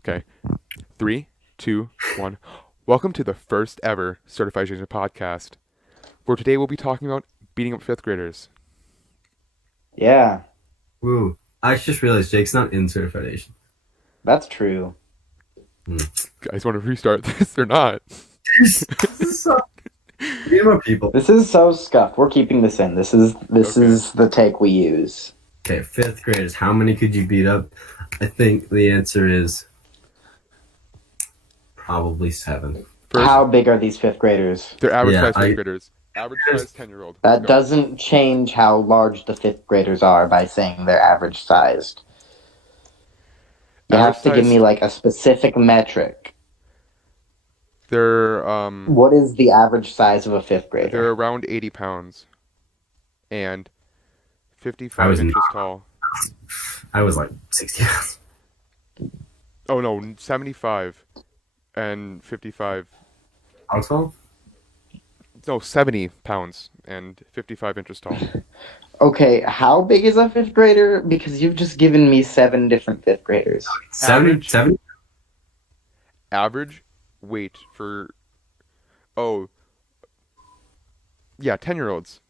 Okay. 3, 2, 1. Welcome to the first ever Certified Education podcast. For today, we'll be talking about beating up fifth graders. Yeah, Woo. I just realized Jake's not in certification. that's true. Guys, want to restart this or not? This is so beat 'em up, people. This is so scuffed. We're keeping this in. This Okay. is the take we use. Okay, fifth graders. How many could you beat up? I think the answer is probably 7. First, How big are these fifth graders? they're average Yeah, size fifth graders. Average size 10-year-old. That doesn't change how large the fifth graders are by saying they're average sized. You Average have to give size- me like a specific metric. They're What is the average size of a fifth grader? they're around 80 pounds and I 55 was inches not. tall. I was like 60 pounds. Oh no, 75 and 55. How tall? No, 70 pounds and 55 inches tall. Okay, how big is a fifth grader? Because you've just given me 7 different fifth graders. 70? Average. 70? Average weight for yeah, 10-year-olds.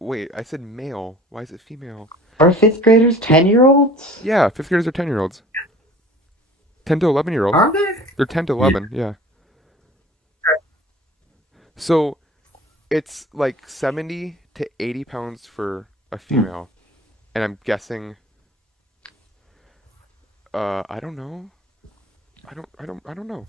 Wait, I said male. Why is it female? Are fifth graders 10-year-olds? Yeah, fifth graders are 10-year-olds. 10 to 11-year-olds. Are they? They're 10 to 11, yeah. So it's like 70 to 80 pounds for a female. And I'm guessing I don't know. I don't know.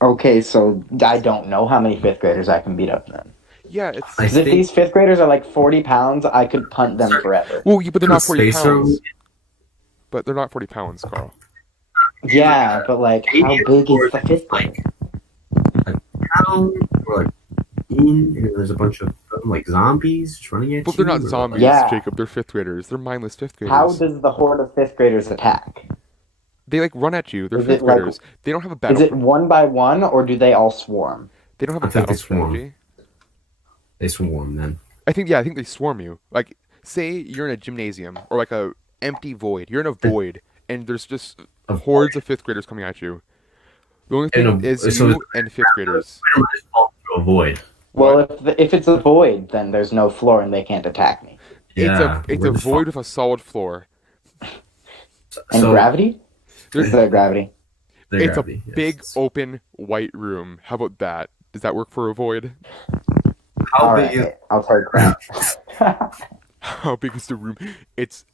Okay, so I don't know how many fifth graders I can beat up then. Yeah, it's I Because if think these fifth graders are like 40 pounds, I could punt them forever. well, yeah, but they're the not 40 spacer. pounds. But they're not 40 pounds, Carl. Yeah, but like, how big is the fifth grader? Town or like and there's a bunch of like zombies just running at But you. they're not or, zombies, Yeah. Jacob. They're fifth graders. They're mindless fifth How graders. does the horde of fifth graders attack? They like run at you. They're Is fifth it like- graders. They don't have a Is battle. it one by one, or do they all swarm? They don't have I a think battle they swarm. strategy. They swarm then. I think they swarm you. Like, say you're in a gymnasium or like a empty void. You're in a void, and there's just A hordes of fifth graders coming at you. The only In thing a- is so you and fifth graders. Just fall through a void. Well, if it's a void, then there's no floor and they can't attack me. Yeah, It's we're a just void with a solid floor. And so gravity? There's- Is there gravity? they're It's gravity, a yes. big open white room. How about that? Does that work for a void? How All big right, is I'll take crap. How big is the room? It's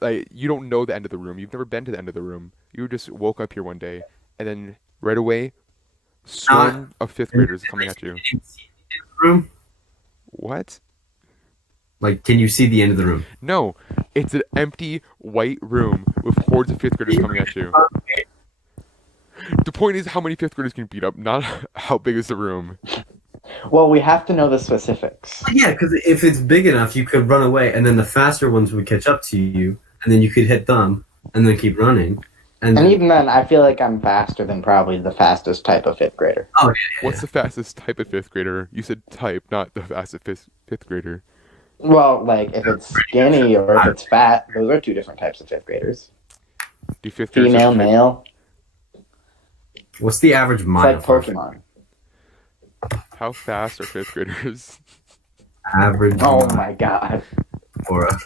like you don't know the end of the room. You've never been to the end of the room. You just woke up here one day, and then right away, swarm of fifth graders coming at you. room? What? Like, can you see the end of the room? No, it's an empty white room with hordes of fifth graders coming at you. The point is how many fifth graders can you beat up, not how big is the room. Well, we have to know the specifics. Yeah, because if it's big enough, you could run away, and then the faster ones would catch up to you, and then you could hit them, and then keep running. And And then, even then, I feel like I'm faster than probably the fastest type of fifth grader. oh, What's the fastest type of fifth grader? You said type, not the fastest fifth grader. Well, like, if it's skinny or if it's fat, those are 2 different types of fifth graders. Do fifth graders Female, have type- male. what's the average It's mile? like Pokemon. How fast are fifth graders? Average Oh mile my god. for a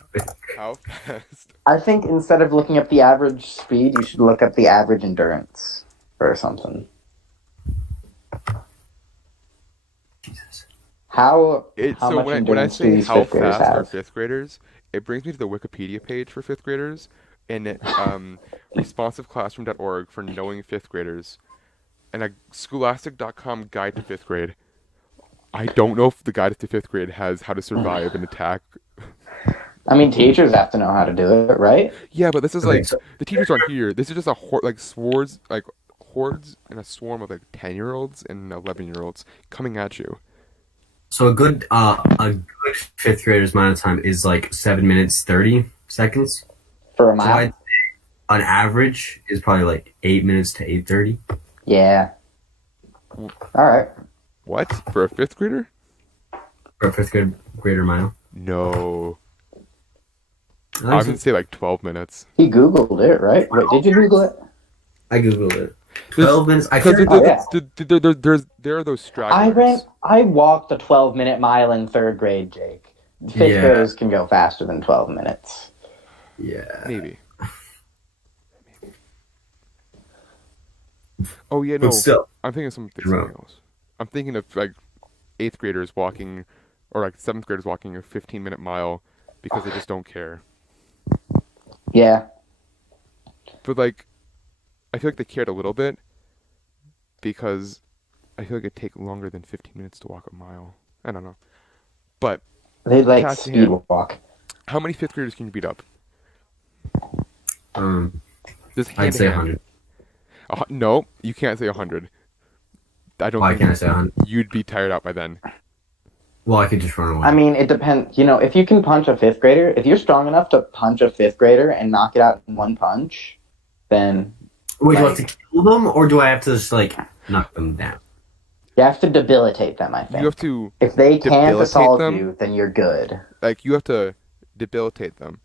How fast? I think instead of looking up the average speed, you should look up the average endurance or something. Jesus. How So much when I endurance do say these how fifth graders fast are have? fifth graders, it brings me to the Wikipedia page for fifth graders and responsiveclassroom.org for knowing fifth graders and a scholastic.com guide to fifth grade. I don't know if the guide to fifth grade has how to survive an attack. I mean, teachers have to know how to do it, right? Yeah, but this is Okay, like so- the teachers aren't here. This is just a hordes and a swarm of like 10-year-olds and 11-year-olds coming at you. So a good fifth grader's amount of time is like 7 minutes 30 seconds. For a So mile. I'd say on average is probably like 8 minutes to 8:30. Yeah. All right. What? For a fifth grader? For a fifth grader mile. No. I was gonna say like 12 minutes. He Googled it, right? Wait, did you Google it? I googled it. 12 minutes. I Because figured Oh, yeah. there are those stragglers. I walked a 12-minute mile in third grade, Jake. Fifth Yeah. graders can go faster than 12 minutes. Yeah. Maybe. Oh yeah, no. But still, I'm thinking of something Jerome. else. I'm thinking of like 8th graders walking, or like 7th graders walking a 15-minute mile because they just don't care. Yeah. But like, I feel like they cared a little bit because I feel like it'd take longer than 15 minutes to walk a mile. I don't know. But They like Pass speed hand. walk. how many 5th graders can you beat up? Just hand I'd to say hand. 100. No, you can't say 100. I don't Why think can't I say 100? you'd be tired out by then. Well, I could just run away. I mean, it depends. You know, if you can punch a fifth grader, if you're strong enough to punch a fifth grader and knock it out in one punch, then Wait, do I have to kill them, or do I have to just, like, knock them down? you have to debilitate them, I think. You have to If they can't debilitate assault them? you, then you're good. you have to debilitate them.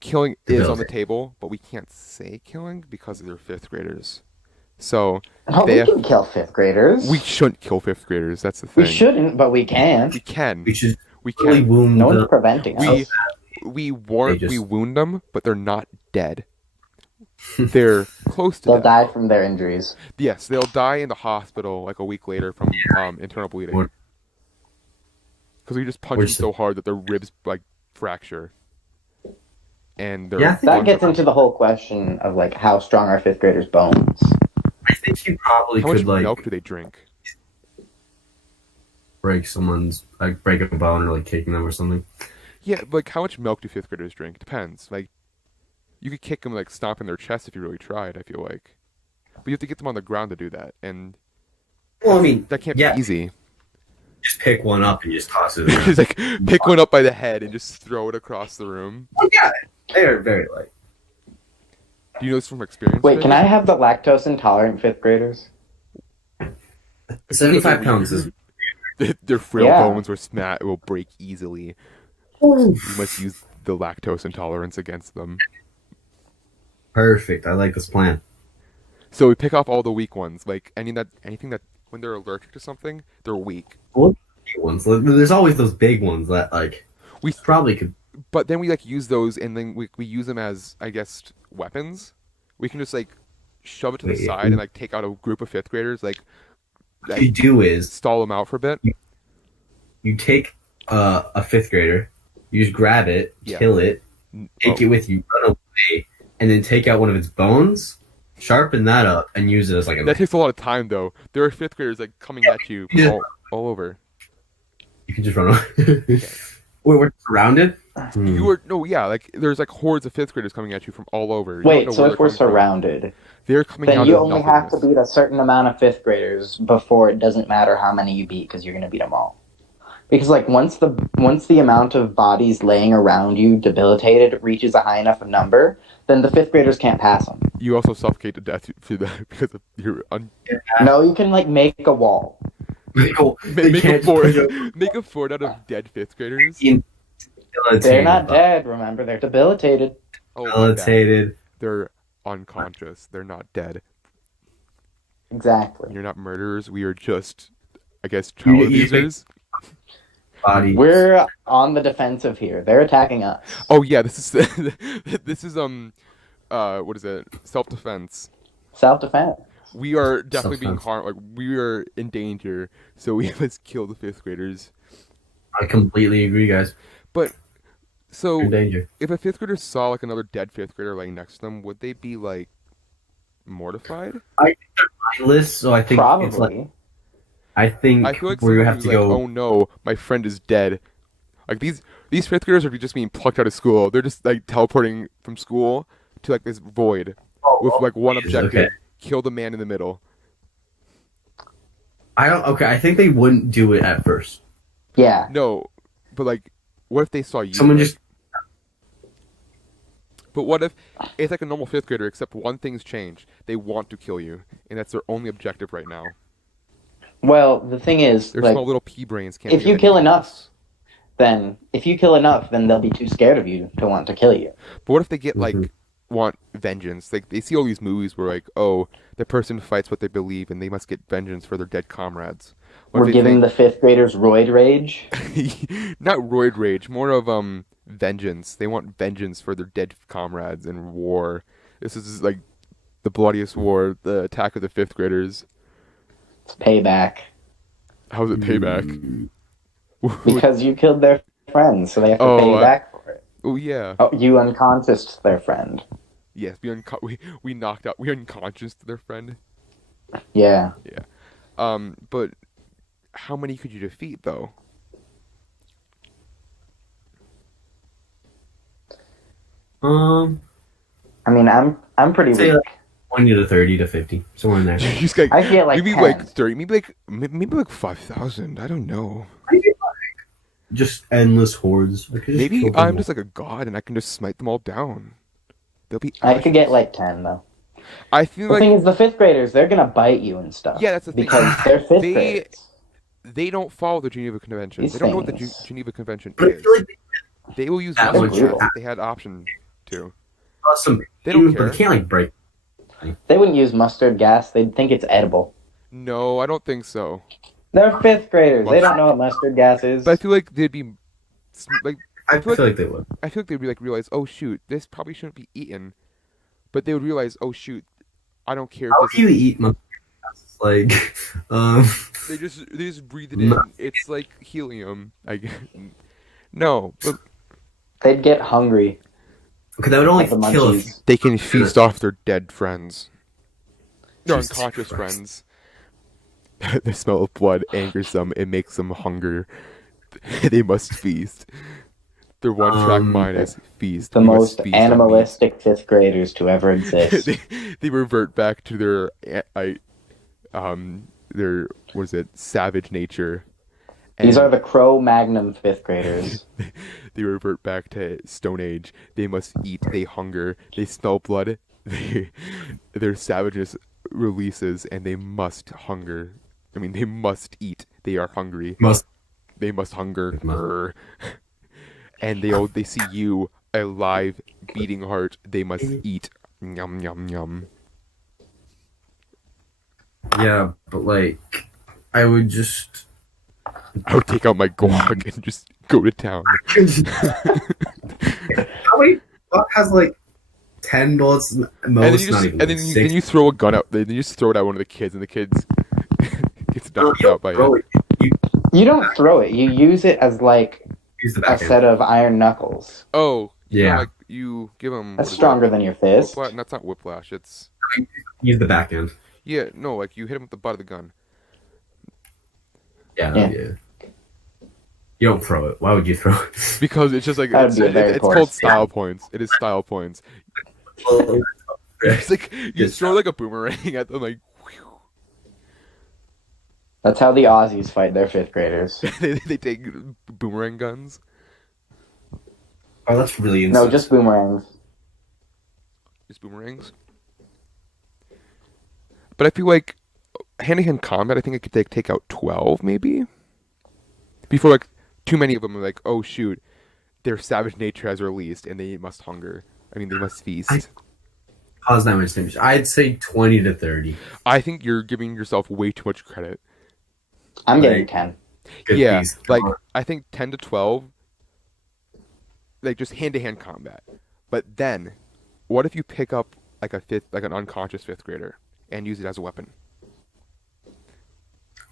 Killing is on the Debilitate. table, but we can't say killing because they're 5th graders. So No, They- we can kill fifth graders. we shouldn't kill 5th graders. That's the thing. We shouldn't, but we can. We can. We should We really can. wound No one's them. preventing We us. we They just- wound them, but they're not dead. They're close to They'll death. die from their injuries. Yes, they'll die in the hospital like a week later from internal bleeding. Or- Because we just punch Or them just- so hard that their ribs like fracture. And they're Yeah, I think That gets into the whole question of like how strong are fifth graders' bones. I think you probably how much could, like, milk do they drink? break someone's, like, break a bone or, like, kicking them or something. Yeah, like how much milk do 5th graders drink? Depends. Like, you could kick them like stomp in their chest if you really tried. I feel like, but you have to get them on the ground to do that, and Well, I mean, that can't yeah, be easy. just pick one up and just toss it around. Just like pick one up by the head and just throw it across the room. Yeah, they're very light. Do you know this from experience? Wait, can I Reggie? have the lactose intolerant fifth graders? 75 pounds is... Their frail Yeah. bones will break easily. You must use the lactose intolerance against them. Perfect. I like this plan. So we pick off all the weak ones, like anything that when they're allergic to something, they're weak. Well, big ones. There's always those big ones that, like, We probably could... But then we like use those, and then we use them as, I guess, weapons. We can just like shove it to the Wait, side and like take out a group of 5th graders, like What you do is stall them out for a bit. you take a fifth grader, you just grab it, Yeah. kill it, take Oh. it with you, run away, and then take out one of its bones, sharpen that up, and use it as like a That knife. takes a lot of time, though. There are 5th graders like coming at you Yeah. all over. You can just run away. Wait, we're surrounded? You are like there's like hordes of 5th graders coming at you from all over. You don't Wait, know so where if we're they're coming from. surrounded, They're coming out then you of only have to nothingness. beat a certain amount of fifth graders before it doesn't matter how many you beat because you're going to beat them all. Because like once the amount of bodies laying around you debilitated reaches a high enough number, then the fifth graders can't pass them. You also suffocate to death because of your No, you can like make a wall. They make a can't fort. put you- Make a fort out of dead 5th graders. They're not dead. Remember, they're debilitated. Oh, my bad. Debilitated. They're unconscious. They're not dead. Exactly. You're not murderers. We are just, I guess, child You- abusers. Body. We're on the defensive here. They're attacking us. Oh yeah, this is this is what is it? Self-defense. Self-defense. We are definitely being Self-defense. harmed. Like we are in danger, so we must kill the 5th graders. I completely agree, guys. So You're in danger. if a 5th grader saw like another dead 5th grader laying next to them, would they be like mortified? Mindless, so I think Probably. it's like I think I feel like where you someone have who's to like, go. oh no, my friend is dead. Like these 5th graders are just being plucked out of school. They're just like teleporting from school to like this void with like one objective: Okay. kill the man in the middle. I don't. Okay, I think they wouldn't do it at first. Yeah. No, but like, what if they saw you? Someone like- just But what if it's like a normal 5th grader, except one thing's changed. They want to kill you, and that's their only objective right now. Well, the thing is, Their like, small little pea brains can't. if think you of kill anything enough, else. then if you kill enough, then they'll be too scared of you to want to kill you. But what if they get like Mhm. want vengeance? Like they see all these movies where like, oh, the person fights what they believe and they must get vengeance for their dead comrades. What We're if they giving the fifth graders roid rage. not roid rage, more of vengeance. They want vengeance for their dead comrades in war. This is like the bloodiest war, the attack of the fifth graders. It's payback. How's it payback? Because you killed their friends, so they have to pay you back for it. Oh yeah. Oh, you unconscioused their friend. Yes, we knocked out we unconscious to their friend. Yeah. But how many could you defeat though? I mean, I'm pretty Say, weak. 20 to 30 to 50, somewhere in there. Just like I feel like maybe 10. like 30, maybe like 5,000. I don't know. Just endless hordes. I could just Maybe kill them I'm all. just like a god and I can just smite them all down. They'll be I could get ashes. like 10 though. I feel The like thing is, the fifth graders, they're gonna bite you and stuff. Yeah, that's the thing. Because they're fifth They- graders. they don't follow the Geneva Convention. These They don't know what the things. Geneva Convention But I is. feel like They will use That mustard much- gas if they had option to. awesome. They don't But care. they can't like break. They wouldn't use mustard gas. They'd think it's edible. No, I don't think so. They're fifth graders. They don't know what mustard gas is. But I feel like they'd be like I feel feel like- like they would. I feel like they'd be like realize, oh shoot, this probably shouldn't be eaten. But they would realize, oh shoot, I don't care How if do this you is. eat mustard gas? Like, They just breathe it in. It's like helium. I guess. No, but They'd get hungry. okay, that would only Like the kill a munchies. few. they can feast off their dead friends. Their Jesus unconscious Christ. friends. The smell of blood angers them. It makes them hunger. They must feast. Their one-track mind is feast. The We must most feast on meat. animalistic fifth graders to ever exist. they revert back to their what is it, savage nature. These And are the Cro-Magnon fifth graders. they revert back to Stone Age. They must eat. They hunger. They smell blood. Their savageness releases, and they must hunger. I mean, they must eat. They are hungry. Must. They must hunger. Must. And they see you, a live, beating heart. They must eat. Yum yum yum. Yeah, but like, I would just. I would take out my Glock and just go to town. How many? Glock has like 10 bullets most, And then you just, not and even. then like, you, six. then you throw a gun out. Then you just throw it at one of the kids, and the kids gets No, knocked you out by throw it. it. You don't throw it. You use it as like Use the a back end. set of iron knuckles. Oh, Yeah. Like you give them. That's stronger than your fist. Whiplash? That's not whiplash. It's Use the back end. yeah, no, like you hit him with the butt of the gun. Yeah, Yeah. yeah. You don't throw it. Why would you throw it? Because it's just like That would it's, be a very it's poor called skill. style points. It is style points. It's like you just throw like a boomerang at them, like whew. That's how the Aussies fight their fifth graders. they take boomerang guns. Oh, that's really No, insane. just boomerangs. Just boomerangs. But I feel like hand-to-hand combat, I think I could take out 12 maybe. Before like too many of them are like, oh shoot, their savage nature has released and they must hunger. I mean, they must feast. Pause that much damage. I'd say 20 to 30. I think you're giving yourself way too much credit. I'm getting Like- 10. Good Yeah, piece. like I think 10 to 12, like just hand-to-hand combat. But then, what if you pick up like an unconscious fifth grader and use it as a weapon?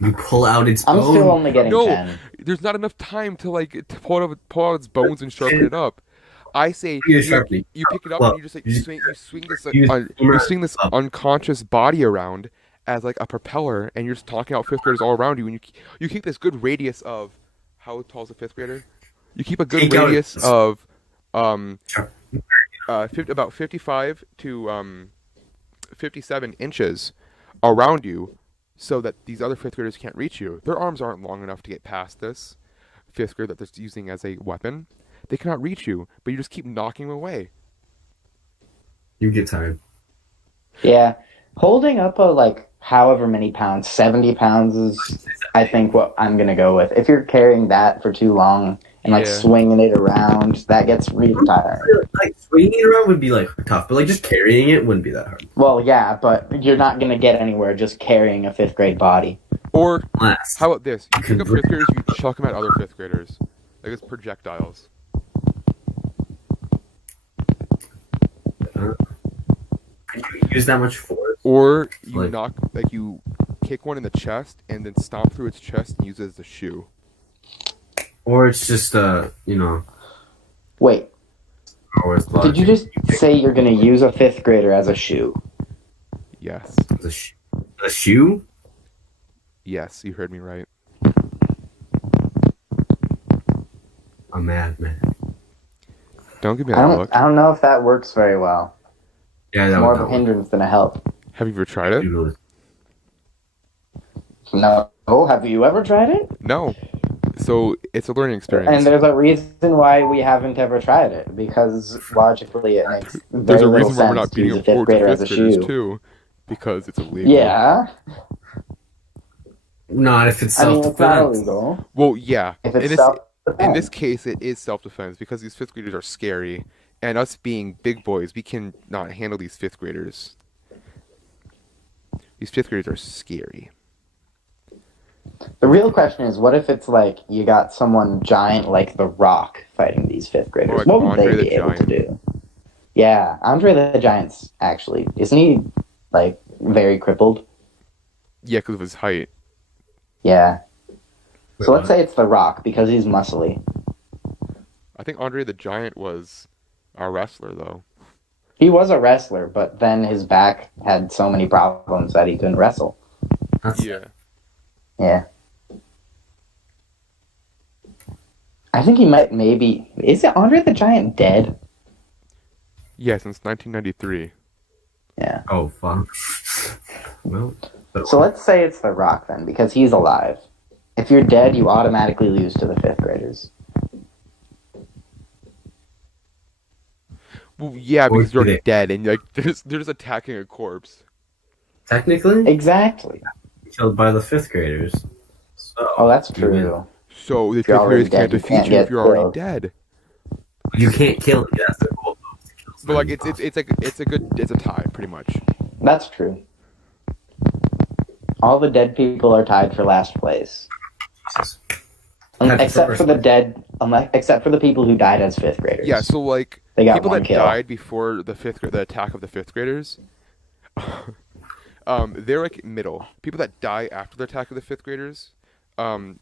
you pull out its I'm bone. still only getting No, 10. there's not enough time to pull out its bones and sharpen it up. I say Yeah, sharpening. you pick it up Well, and you just like you- swing this you you swing this up. unconscious body around as like a propeller, and you're just talking out fifth graders all around you, and you keep this good radius of how tall is a fifth grader? You keep a good Take out radius its- of Sure. about 55 to 57 inches around you, so that these other fifth graders can't reach you. Their arms aren't long enough to get past this fifth grade that they're using as a weapon. They cannot reach you, but you just keep knocking them away. You get tired. Yeah. Holding up a, like, however many pounds, 70 pounds is, I think, what I'm going to go with. If you're carrying that for too long, and like Yeah. swinging it around. That gets really tiring. Like swinging it around would be like tough, but like just carrying it wouldn't be that hard. Well, yeah, but you're not gonna get anywhere just carrying a 5th grade body. Or Last. how about this? You pick up Could- 5th graders, you chuck them at other 5th graders. Like it's projectiles. Could you use that much force? Or you Like- you kick one in the chest and then stomp through its chest and use it as a shoe. Or it's just Wait, or it's did you just say you're gonna use a 5th grader as a shoe? Yes. a shoe? Yes, you heard me right. A madman. Don't give me I that don't. look. I don't know if that works very well. Yeah, It's that more would of a hindrance than a help. Have you ever tried it? really. No, have you ever tried it? No. So it's a learning experience. And there's a reason why we haven't ever tried it, because logically it makes There's very a little reason why we're sense not to beating use a up 5th 4th grader to as a 5th graders shoe. too, because it's illegal. Yeah, Not if it's I mean it's not self-defense. illegal. Well, yeah. If In it's this, self-defense. in this case, it is self-defense because these 5th graders are scary, and us being big boys, we can not handle these 5th graders. These 5th graders are scary. The real question is, what if it's like you got someone giant like The Rock fighting these 5th graders? like What would Andre they the be able to Giant. do? Yeah, Andre the Giant's actually, isn't he like very crippled? Yeah, because of his height. Yeah. So Wait, let's say it's The Rock because he's muscly. I think Andre the Giant was a wrestler, though. He was a wrestler, but then his back had so many problems that he couldn't wrestle. That's, Yeah. Yeah. I think he might maybe. Is it Andre the Giant dead? Yeah, since 1993. Yeah. Oh fuck. Well, So let's say it's The Rock then, because he's alive. If you're dead, you automatically lose to the 5th graders. Well, yeah, Or because you're do already dead, and like they're just attacking a corpse. technically Exactly. killed by the 5th graders. So Oh, that's you win. true. So the If 5th you're already graders can't dead, you defeat can't you if get you're already killed. dead. You can't kill him. That's the goal. Is to kill But like somebody. it's a tie pretty much. That's true. All the dead people are tied for last place. Jesus. Tied for Except first for the place. dead, except for the people who died as 5th graders. Yeah, so like they got people one that kill. died before the attack of the 5th graders, they're like middle. People that die after the attack of the 5th graders,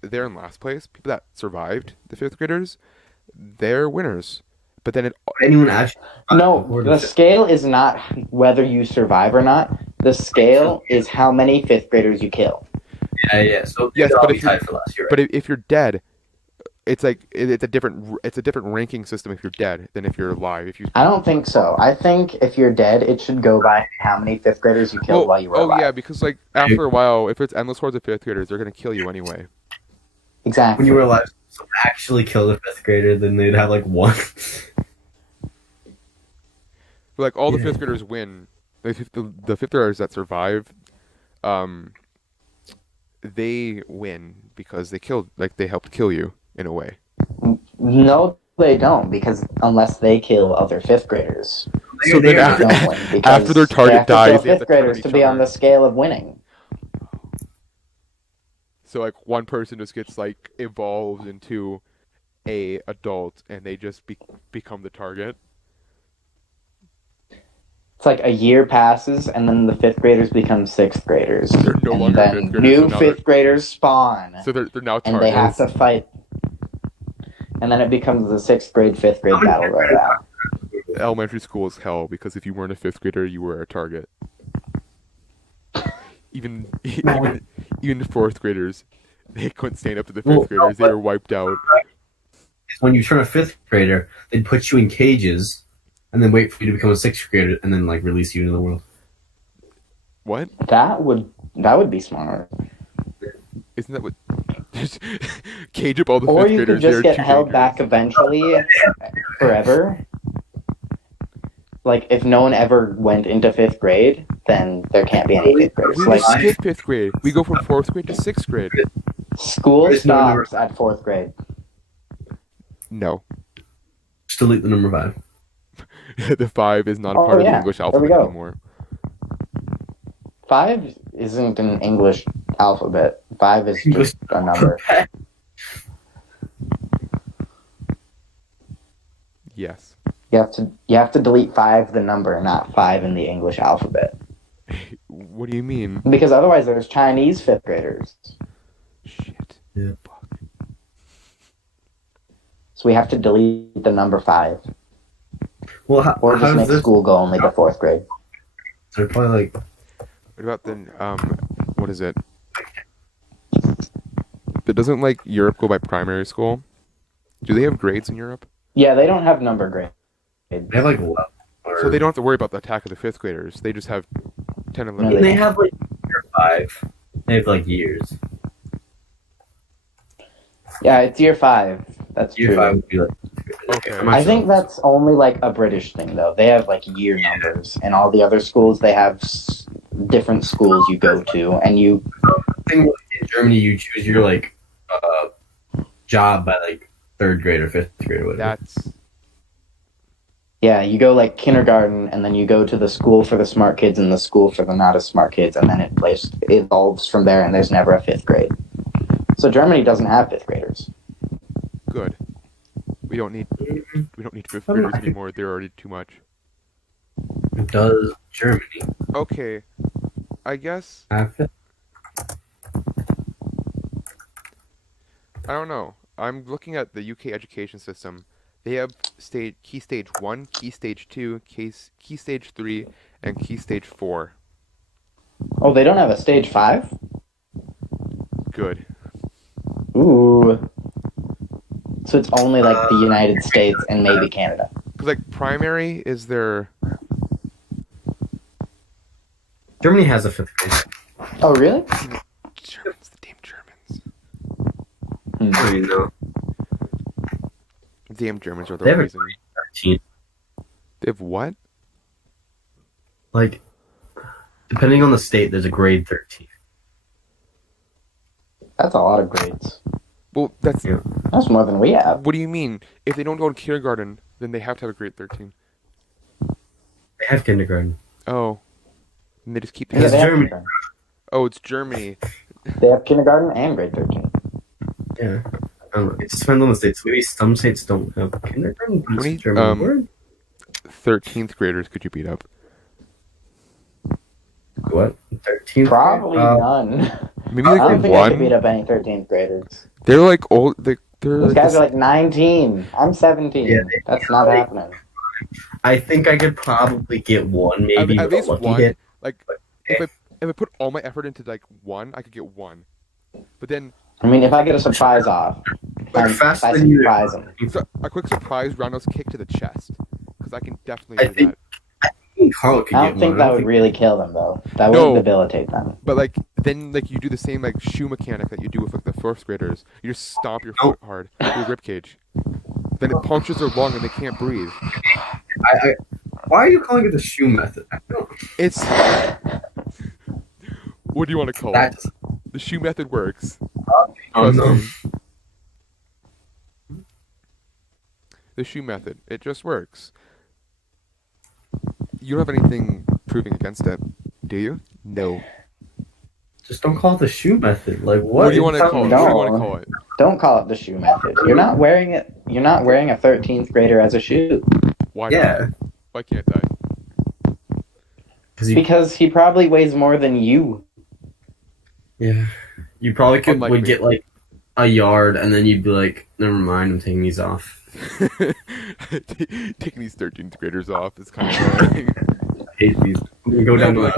they're in last place. People that survived the 5th graders, they're winners. But then Anyone actually? No, Or the does it- scale is not whether you survive or not. The scale is how many 5th graders you kill. Yeah. So Yes, they'll but all if be you're- tied for last year. but if you're dead, it's like it's a different ranking system if you're dead than if you're alive. If you I don't think so. I think if you're dead, it should go by how many 5th graders you killed while you were alive. yeah, because like after a while, if it's endless hordes of 5th graders, they're gonna kill you anyway. Exactly. When you were alive, someone actually killed a 5th grader, then they'd have like one. But, like all the Yeah. 5th graders win. The 5th graders that survive, they win because they helped kill you in a way. No, they don't, because unless they kill other 5th graders, So then they after- don't win. Because after their target they have to dies, kill they have 5th to turn on graders each to be on other. the scale of winning. So like one person just gets like evolved into a adult, and they just become the target. It's like a year passes, and then the 5th graders become 6th graders. They're no and longer then 5th graders, new so now 5th graders spawn. So they're now targets. And they have to fight. And then it becomes the 6th grade, 5th grade battle royale. Elementary school is hell because if you weren't a 5th grader, you were a target. Even 4th graders, they couldn't stand up to the 5th Well, no, graders. They but- were wiped out. When you turn a 5th grader, they'd put you in cages, and then wait for you to become a 6th grader, and then like release you into the world. What? That would be smart. Isn't that what? Just cage up all the Or 5th you graders. could just they're get too held dangerous. back eventually, forever. Like, if no one ever went into 5th grade, then there can't be any 5th graders. We Like, just skip 5th grade. We go from 4th grade to 6th grade. school There's no stops at 4th grade. No. Just delete the number 5. The 5 is not a Oh, part of the yeah. English There we alphabet go. anymore. 5 isn't an English alphabet. 5 is English just a number. Yes. You have to delete 5 the number, not 5 in the English alphabet. What do you mean? Because otherwise there's Chinese 5th graders. Shit. Yeah. Fuck. So we have to delete the number 5. Well, how, Or how just does make this? school go only to 4th grade. They're probably like, What about the what is it? It doesn't like Europe go by primary school? Do they have grades in Europe? Yeah, they don't have number grades. they have like level, or So they don't have to worry about the attack of the 5th graders. They just have 10 and No, 11. they have like year 5. They have like years. Yeah, it's year 5. That's Year true. 5 would be like. Okay. I think that's only like a British thing, though. They have like year numbers, and all the other schools they have different schools you go to, and you. In Germany, you choose your like job by like 3rd grade or 5th grade or whatever. That's Yeah, you go like kindergarten, and then you go to the school for the smart kids and the school for the not as smart kids, and then it evolves from there, and there's never a 5th grade. So Germany doesn't have 5th graders. good. We don't need 5th graders anymore. They're already too much. Does Germany Okay. I guess have 5th? I don't know. I'm looking at the UK education system. They have key stage 1, key stage 2, key stage 3, and key stage 4. Oh, they don't have a stage 5? Good. Ooh. So it's only like the United States and maybe Canada. Because like primary is their Germany has a 5th grade. Oh, really? Germans, the damn Germans. I mean, no. Damn Germans are the They have a reason. 13. They have what? Like, depending on the state, there's a grade 13. That's a lot of grades. Well, that's Yeah. That's more than we have. what do you mean? If they don't go to kindergarten, then they have to have a grade 13. They have kindergarten. Oh. And they just keep Yeah, they have Germany. kindergarten. Oh, it's Germany. They have kindergarten and grade 13. Yeah. I don't know. It just depends on the states. Maybe some states don't have kindergarten. But How many, it's a German word. 13th graders could you beat up? What? 13? Probably none. Maybe I like don't think I could beat one. up any 13th graders. They're like old. They're Those like guys this- are like 19. I'm 17. Yeah, That's not they- happening. I think I could probably get one, maybe at with a least lucky one. hit. Like if I put all my effort into like one, I could get one. But then I mean, if I get a surprise off, Like, if faster I than you. surprise them. a quick surprise roundhouse kick to the chest, because I can definitely I do think- that. I think Carl could I get don't think one. that would really kill them, though. That No. would debilitate them. But like then like you do the same like shoe mechanic that you do with like the 1st graders. You just stomp your foot hard through the rib cage. Then it punctures their lung and they can't breathe. Why are you calling it the shoe method? I don't. It's what do you want to call it? That's The shoe method works. oh Trust no. me. The shoe method. It just works. You don't have anything proving against it, do you? No. Just don't call it the shoe method. Like what? What do you want to It's call it? not- What do you want to No. call it? Don't call it the shoe method. You're not wearing it. You're not wearing a 13th grader as a shoe Why Yeah, not? Why can't I? because you because he probably weighs more than you. yeah you probably could Unlike would me. get like a yard and then you'd be like, never mind, I'm taking these off. Taking these 13th graders off is kind of annoying. I hate these. You go down to No, like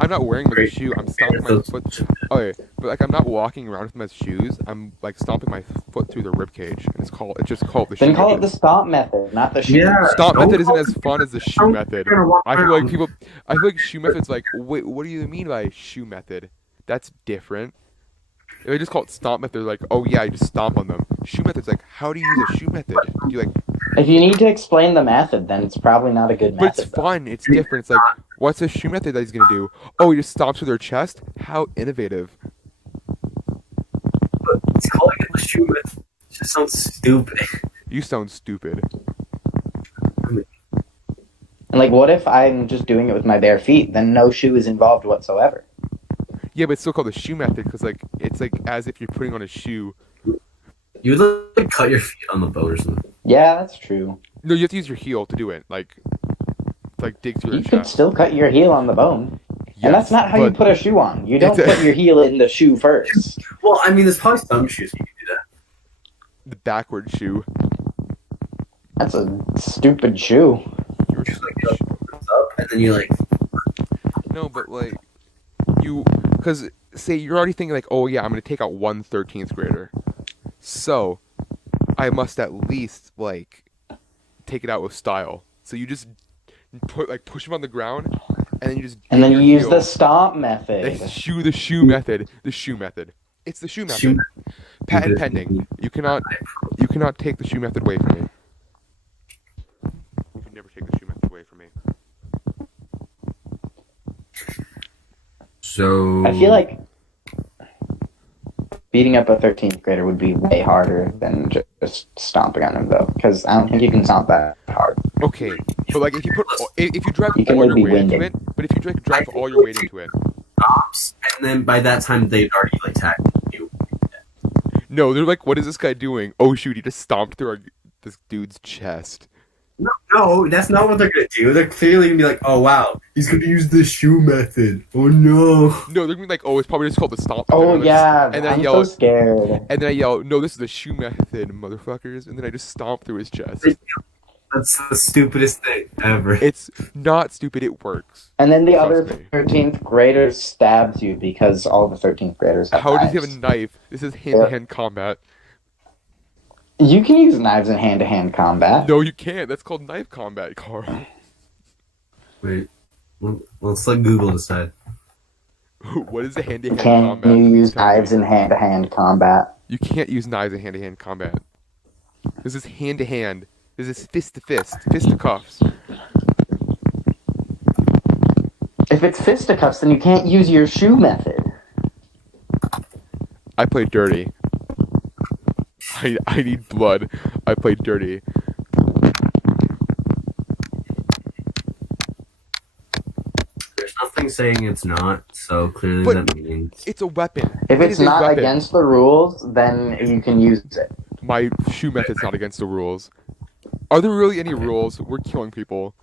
I'm not wearing like a Great. shoe. I'm stomping my those- foot. Okay, but like I'm not walking around with them as shoes. I'm like stomping my foot through the rib cage, and it's just called the shoe Then call it method. the stomp method, not the shoe. Yeah. Stomp Don't method isn't call as fun as the shoe don't- method. you're gonna walk I feel like around. people. I feel like shoe method's like, wait, what do you mean by shoe method? That's different. If they just call it stomp method, they're like, oh yeah, you just stomp on them. Shoe method's like, how do you use a shoe method? Do you like? If you need to explain the method, then it's probably not a good But method. it's fun. It's different. It's like, what's the shoe method that he's gonna do? Oh, he just stomps through their chest. How innovative. It's calling it the shoe method. It just sounds stupid. You sound stupid. And like, what if I'm just doing it with my bare feet? Then no shoe is involved whatsoever. Yeah, but it's still called the shoe method because like it's like as if you're putting on a shoe. You would like cut your feet on the bone or something. Yeah, that's true. No, you have to use your heel to do it. Like dig through You your could chest. still cut your heel on the bone. Yes, And that's not how you but put a shoe on. You don't It's a- put your heel in the shoe first. Well, I mean, there's probably some shoes you can do that. the backward shoe. That's a stupid shoe. You're Just like it opens up, and then you like. No, but like you, because say you're already thinking like, oh yeah, I'm gonna take out one 13th grader, so I must at least like take it out with style. So you just push him on the ground, and then you just And then dig you your use heel. the stomp method. The shoe method. The shoe method. It's the shoe method. Shoe- Patent pending. You cannot take the shoe method away from me. You can never take the shoe method away from me. So. I feel like beating up a 13th grader would be way harder than just stomping on him, though, because I don't think you can stomp that hard. Okay, but like if you drive You can all your maybe weight into wing it. it, but if you drive all your weight into it, Stops, and then by that time they'd already like tackled you. no, they're like, what is this guy doing? Oh shoot, he just stomped through this dude's chest. No, that's not what they're gonna do. They're clearly gonna be like, "Oh wow, he's gonna use the shoe method." Oh no. No, they're gonna be like, oh, it's probably just called the stomp. Oh, method. yeah. And then I I'm yell, so scared. and then I yell, no, this is the shoe method, motherfuckers, and then I just stomp through his chest. That's the stupidest thing ever. It's not stupid. It works. And then the other Trust me. 13th grader stabs you because all the 13th graders have How does he knives. have a knife? This is hand-to-hand combat. You can use knives in hand-to-hand combat. No, you can't. That's called knife combat, Carl. Wait, let's let Google decide. What is a hand-to-hand Can combat? you Please use tell me. knives in hand-to-hand combat? You can't use knives in hand-to-hand combat. This is hand-to-hand. This is fist-to-fist. Fisticuffs. If it's fisticuffs, then you can't use your shoe method. I play dirty. I need blood. I play dirty. There's nothing saying it's not, so clearly But- that means. It's a weapon. If It it's is a not weapon. against the rules, then you can use it. My shoe method's not against the rules. Are there really any rules? We're killing people.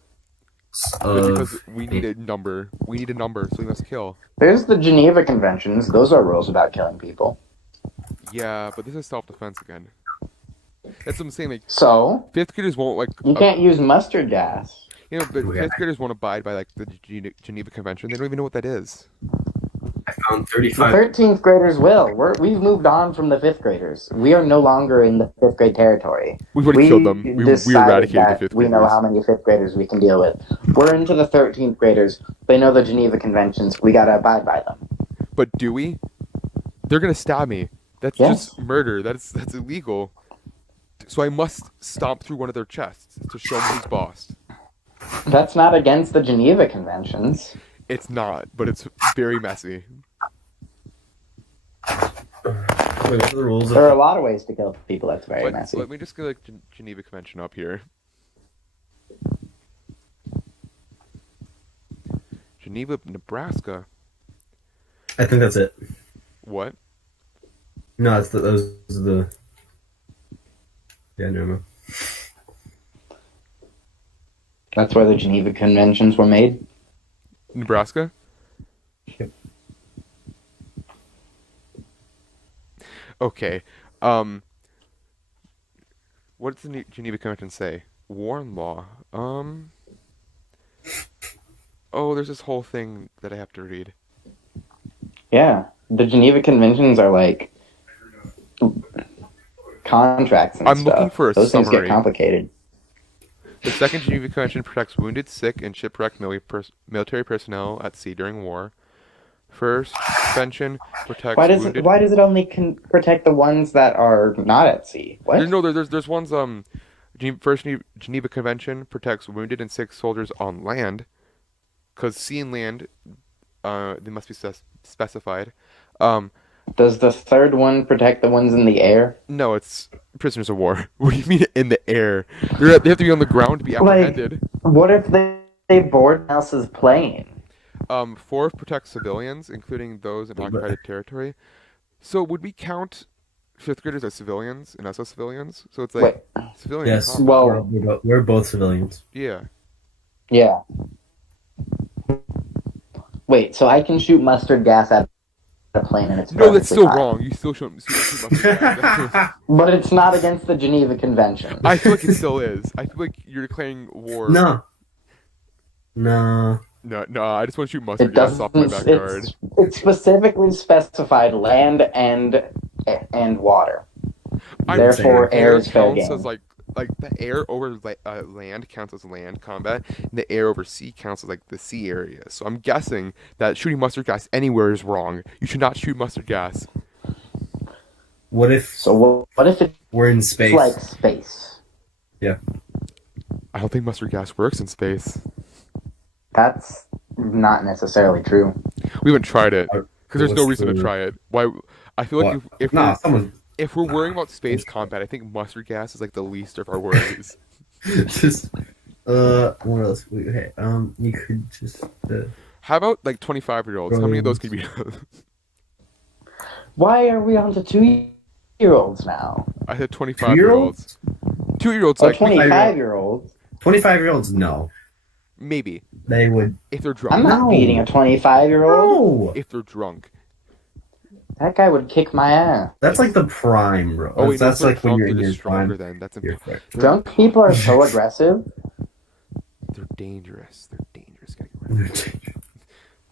Just because we need a number. We need a number, so we must kill. There's the Geneva Conventions. Those are rules about killing people. Yeah, but this is self-defense again. That's what I'm saying. Like, So, 5th graders won't like. you can't use mustard gas. You know, but Okay. 5th graders won't abide by like the Geneva Convention. They don't even know what that is. I found The 35. 13th graders will. We've moved on from the 5th graders. We are no longer in the 5th grade territory. We've already killed them. We decided eradicated the that 5th we know graders. how many 5th graders we can deal with. We're into the 13th graders. They know the Geneva Conventions. We gotta abide by them. But do we? They're gonna stab me. That's Yes. just murder. That's illegal. So I must stomp through one of their chests to show them who's boss. That's not against the Geneva Conventions. It's not, but it's very messy. Wait, what are the rules? There are a lot of ways to kill people. That's very messy. Let me just get like Geneva Convention up here. Geneva, Nebraska. I think that's it. What? No, it's those are the. Yeah, never mind. That's where the Geneva Conventions were made. Nebraska? Yep. Okay. What does the Geneva Convention say? War and law. Oh, there's this whole thing that I have to read. Yeah, the Geneva Conventions are like contracts and I'm stuff. looking for a Those things summary. get complicated. The Second Geneva Convention protects wounded, sick, and shipwrecked military personnel at sea during war. First Convention protects wounded. Why does it only protect the ones that are not at sea? What? There's ones. First Geneva Convention protects wounded and sick soldiers on land, because sea and land, they must be specified. Does the third one protect the ones in the air? No, it's prisoners of war. What do you mean in the air? They have to be on the ground to be apprehended. What if they board an else's plane? 4 protect civilians, including those in occupied territory. So would we count 5th graders as civilians and us as civilians? So it's like civilian. Yes. combat. Well- we're both civilians. Yeah. Yeah. Wait, so I can shoot mustard gas at a plane and it's No, that's perfectly still fine. wrong. You still shouldn't. I But it's not against the Geneva Convention. feel like it still is. I feel like you're declaring war. No. No. No. I just want to shoot mustard It gas doesn't. off my backyard. It's specifically specified land and water. Therefore, air is fair counts game. as like the air over land counts as land combat, and the air over sea counts as like the sea area. So I'm guessing that shooting mustard gas anywhere is wrong. You should not shoot mustard gas. What if So what if it's we're in space? like space? I don't think mustard gas works in space. That's not necessarily true. We haven't tried it because there's no What's reason to the- try it. Why? I feel like What? if Nah, someone if we're worrying about space combat, I think mustard gas is like the least of our worries. just what else? Okay, you could just How about like 25-year-olds? How many of those could be? Why are we on to 2-year-olds now? I said 25-year-olds. 2-year-olds, Or like 25-year-olds? 25-year-olds. No, maybe they would. if they're drunk. I'm not No. beating a 25-year-old. No, If they're drunk. That guy would kick my ass. that's like the prime, bro. Oh wait, that's no, if like they're when drunk, you're in they're your just stronger prime. then. That's You're important. correct. Drunk people are so aggressive. They're dangerous. They're dangerous. Gotta get rid of them.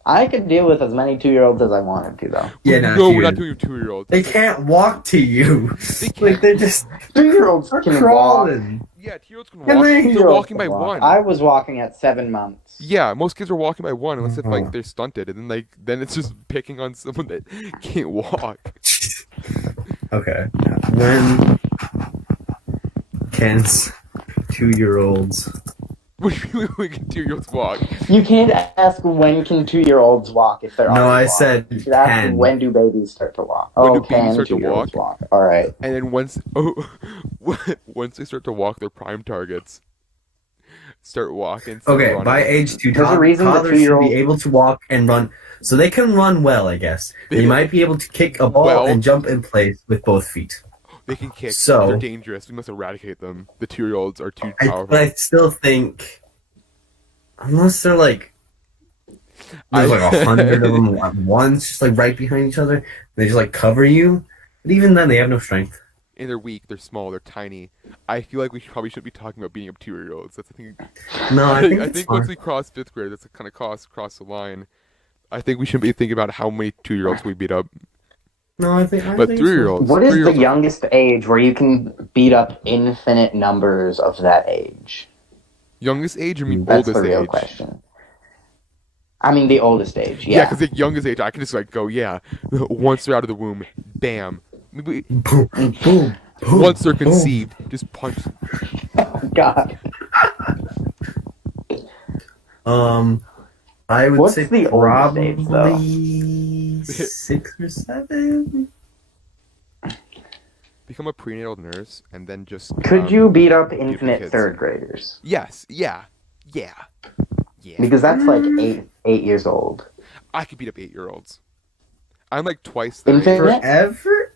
I could deal with as many 2-year-olds as I wanted to, though. Yeah, no, we're not doing. doing 2-year-olds. They can't walk to you. They Like they're just 2-year-olds they're can walk. crawling. Yeah, 2-year-olds can Can walk. they? They're 2-year-olds walking by can walk. one. I was walking at 7 months. Yeah, most kids are walking by one unless if Uh-huh. like they're stunted, and then it's just picking on someone that can't walk. Okay, when Ken's 2-year-olds. What do you mean we can 2-year-olds walk? You can't ask when can 2-year-olds walk if they're No, already I walking. said You should ask 10. when do babies start to walk. When Oh, do babies can start to 2-year-olds walk? All right. And then once they start to walk, their prime targets start walking. start Okay, running. by age 2, There's a reason the toddlers should 2-year-old be able to walk and run. So they can run well, I guess. They might be able to kick a ball Well- and jump in place with both feet. They can kick. So- They're dangerous. We must eradicate them. The 2-year-olds are too But powerful. I still think, unless they're like, there's like 100 of them at once, just like right behind each other, they just like cover you. But even then, they have no strength. And they're weak. They're small. They're tiny. I feel like we probably shouldn't be talking about beating up 2-year-olds. That's the thing. No, I think, I it's think fine. once we cross 5th grade, that's kind of cross the line. I think we shouldn't be thinking about how many 2-year-olds we beat up. No, I think. But think 3-year-olds. What is the 3-year-olds are- youngest age where you can beat up infinite numbers of that age? Youngest age or mean That's oldest the real age? question. I mean, the oldest age. Yeah, Yeah. because the youngest age, I can just like go, yeah. Once they're out of the womb, bam. Maybe Boom, boom, boom. once they're boom. conceived, just punch. Oh, God. I would What's say the oldest age, though? probably 6 or 7. Become a prenatal nurse and then just. Could you beat up the infinite kids. 3rd graders? Yes. Yeah. Because that's like 8 years old. I could beat up 8-year-olds. I'm like twice their Infinite? age. Forever?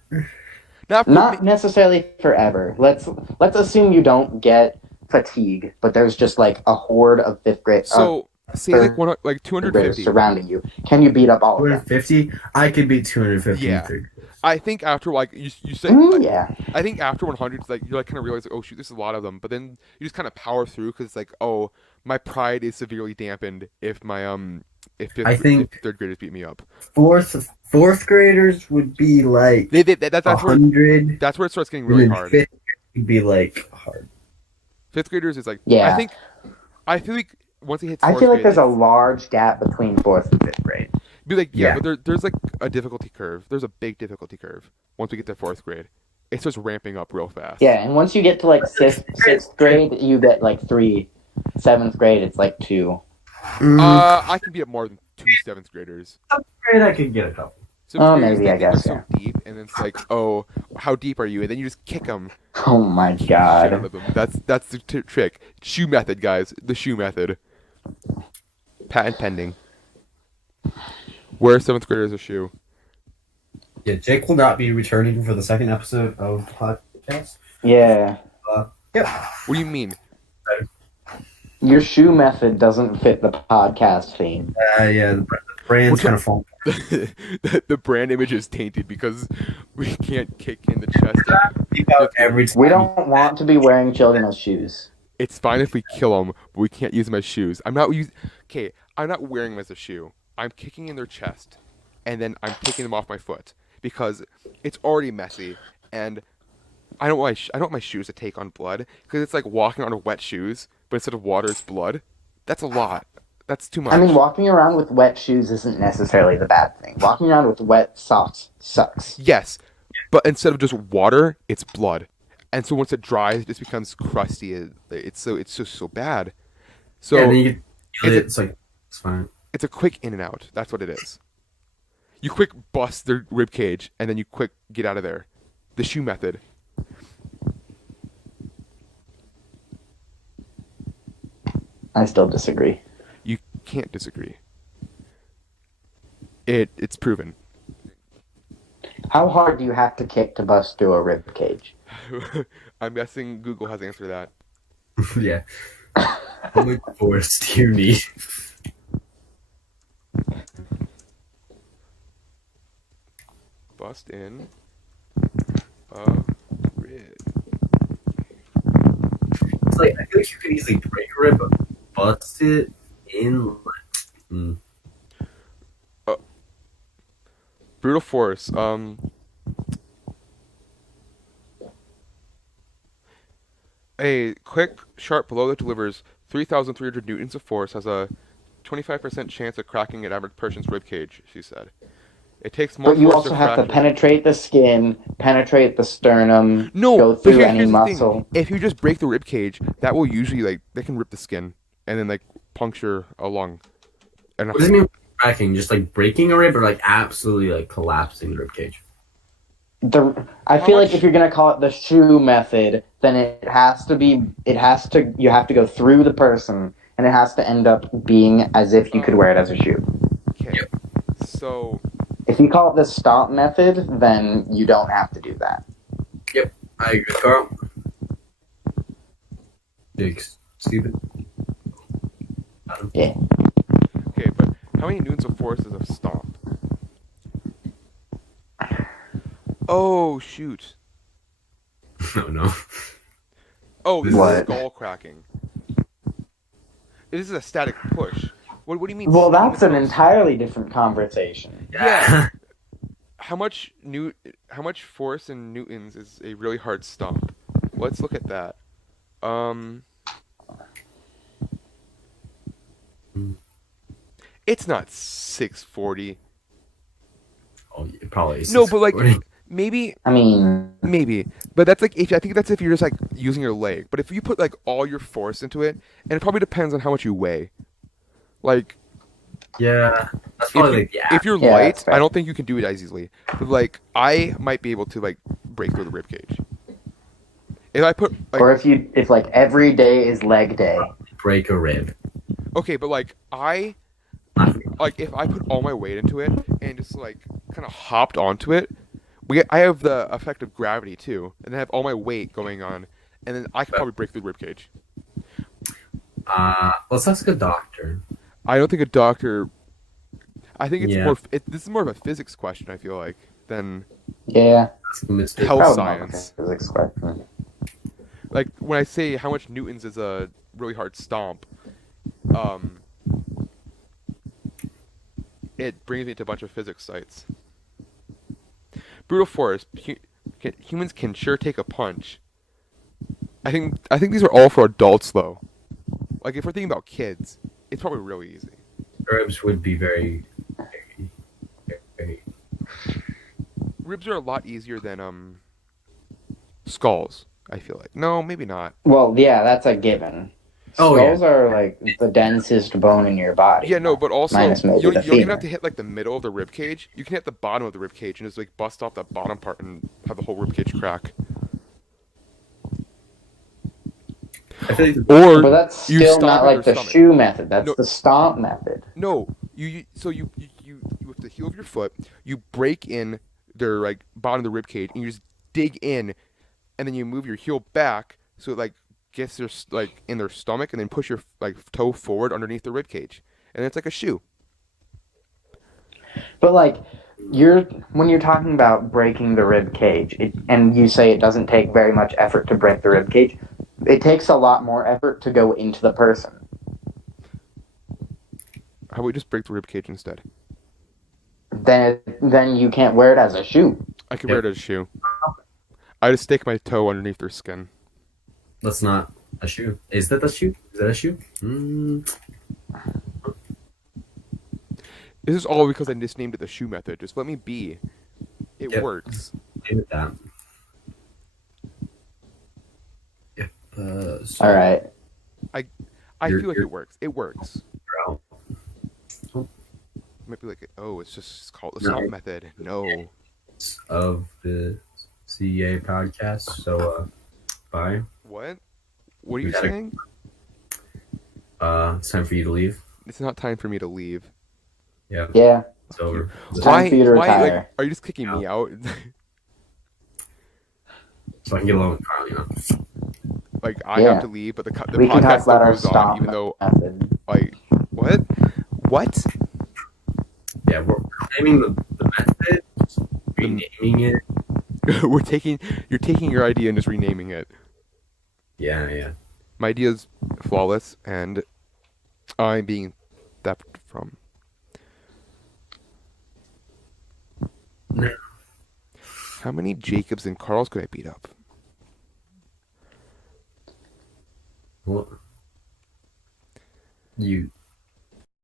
Not necessarily forever. Let's assume you don't get fatigue, but there's just like a horde of 5th grade So say like one like 250. graders surrounding you. Can you beat up all of them? 250? I could beat 250. Yeah. I think after like you say Yeah. I think after 100 it's like you're like kind of realize like, oh shoot, there's a lot of them, but then you just kind of power through because it's like, oh, my pride is severely dampened if my if I think- if 3rd graders beat me up. Fourth graders would be like That's where 100. that's where it starts getting really and then hard. fifth would be like hard. 5th graders is like Yeah. I feel like once they hit I 4th feel like grade, there's a large gap between 4th and 5th grade. be like yeah, Yeah. but there's like a difficulty curve. There's a big difficulty curve once we get to 4th grade. It starts ramping up real fast. Yeah, and once you get to like 6th grade, you get like 3. 7th grade, it's like 2. I can beat up more than 2 7th graders. Grade, I could get a couple. Oh, graders, maybe, they I think they're guess, so yeah. deep, and it's like, oh, how deep are you? And then you just kick them, Oh my shit out of god. them. That's the trick. Shoe method, guys. The shoe method. Patent pending. Wear seventh graders a shoe. Yeah, Jake will not be returning for the second episode of the podcast. Yeah. Yep. What do you mean? Your shoe method doesn't fit the podcast theme. Yeah, the brand's kind of falling. The brand image is tainted because we can't kick in the chest. Keep out every time. We don't want to be wearing children's shoes. It's fine if we kill them, but we can't use them as shoes. I'm not wearing them as a shoe. I'm kicking in their chest, and then I'm taking them off my foot because it's already messy, and I don't want my shoes to take on blood because it's like walking on wet shoes, but instead of water, it's blood. That's a lot. That's too much. I mean, walking around with wet shoes isn't necessarily the bad thing. Walking around with wet socks sucks. Yes, but instead of just water, it's blood, and so once it dries, it just becomes crusty. It's just so bad. So yeah, and then you can feel it's it's fine. it's a quick in and out. That's what it is. You quick bust their rib cage, and then you quick get out of there. The shoe method. I still disagree. You can't disagree. It's proven. How hard do you have to kick to bust through a rib cage? I'm guessing Google has answered that. Yeah. How much force do you need? Bust in a rib. It's like I feel like you could easily break a rib, but bust it in. Brutal force. A quick, sharp blow that delivers 3,300 newtons of force has a 25% chance of cracking an average person's rib cage, she said. It takes more But you force also to have to fracture. penetrate the skin, penetrate the sternum, No, go but through here's any the muscle. thing. If you just break the rib cage, that will usually they can rip the skin and then puncture a lung. And What does it mean cracking? Just like breaking a rib, or like absolutely like collapsing the rib cage? I How feel much- like if you're gonna call it the shoe method, then you have to go through the person, and it has to end up being as if you could wear it as a shoe. Okay. So If you call it the stomp method, then you don't have to do that. I agree, Carl. Jake's stupid. Yeah. okay, but how many newtons of force is a stomp? Oh shoot. No. Oh, this is What? a skull cracking. This is a static push. What do you mean? Well, that's an stomp? entirely different conversation. Yeah. How much force in newtons is a really hard stomp? Let's look at that. It's not 640. Oh, yeah, probably. No, but maybe, I mean, but that's I think that's if you're just using your leg. But if you put all your force into it, and it probably depends on how much you weigh. Yeah, that's probably If you're Yeah, light, that's fair. I don't think you can do it as easily. But I might be able to break through the rib cage. If I put or if every day is leg day. break a rib. okay, but if I put all my weight into it and just kind of hopped onto it, I have the effect of gravity too, and I have all my weight going on, and then I could probably break through the rib cage. Let's ask a doctor. I don't think a doctor. I think it's Yeah. this is more of a physics question. I feel than Yeah. Ask a Mr. Health That was science. more of a physics question. When I say how much newtons is a really hard stomp, it brings me to a bunch of physics sites. Brutal force. Humans can sure take a punch. I think these are all for adults though. If we're thinking about kids, it's probably really easy. Ribs would be very, very. Ribs are a lot easier than skulls. I feel no, maybe not. Well, yeah, that's a given. Oh, yeah. Skulls are like the densest bone in your body. Yeah, no, but also Minus maybe you the don't even have femur. to hit like the middle of the rib cage. You can hit the bottom of the rib cage and just like bust off that bottom part and have the whole rib cage crack. I feel like But Or that's you still stomp not in like your the stomach. shoe method. That's No. the stomp method. No, so you with the heel of your foot, you break in their like bottom of the rib cage and you just dig in, and then you move your heel back so it like gets their like in their stomach, and then push your like toe forward underneath the rib cage, and it's like a shoe. But like when you're talking about breaking the rib cage, and you say it doesn't take very much effort to break the rib cage, it takes a lot more effort to go into the person. How about we just break the rib cage instead? Then you can't wear it as a shoe. I could wear it as a shoe. I just stick my toe underneath their skin. that's not a shoe. Is that a shoe? Is that a shoe? This is all because I just named it the shoe method. Just let me be. It Yep. works. Leave it that. Yep. So All right. I You're- feel like you're- it works. It works. you're out. It might be like, oh, it's just called the No. stomp method. No. Of the CEA podcast. So, bye. What? What are you We gotta- saying? It's time for you to leave. It's not time for me to leave. Yeah, Yeah. it's over. It's time for you to retire. Like, are you just kicking me out? So I can get along with Carl, you know. Like I Yeah. have to leave, but the We can podcast talk still about our goes on, stomp even though method. like what? What? Yeah, we're naming the method, renaming it. You're taking your idea and just renaming it. Yeah. My idea is flawless, and I'm being theft from. No. How many Jacobs and Carls could I beat up? Well, you